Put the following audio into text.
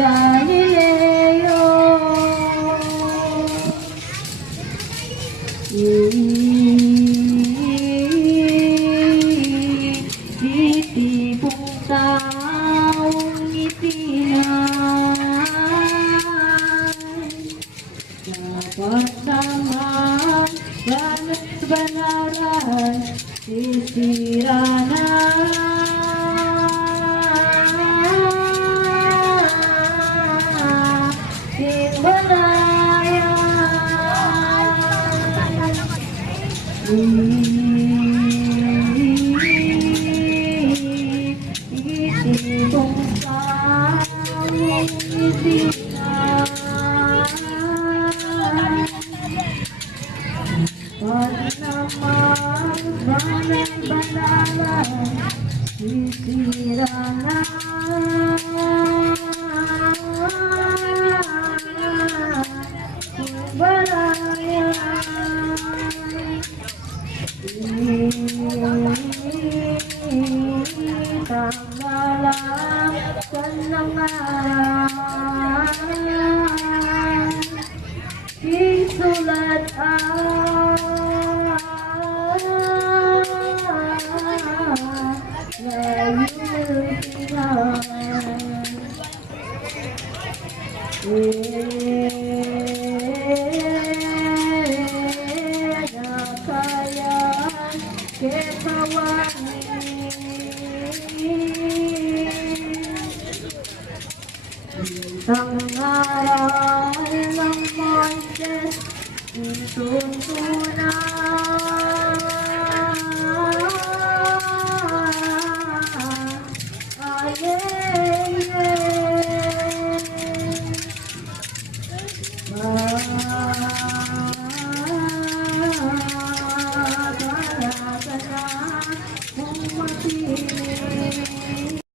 Galileo. Itibong taong itinay, dapat naman banaran, sisira na. Itibong taong itinay, dapat naman banaran, sisira na. Tanggalan kenangan, isulat ang ngaral ng Moises,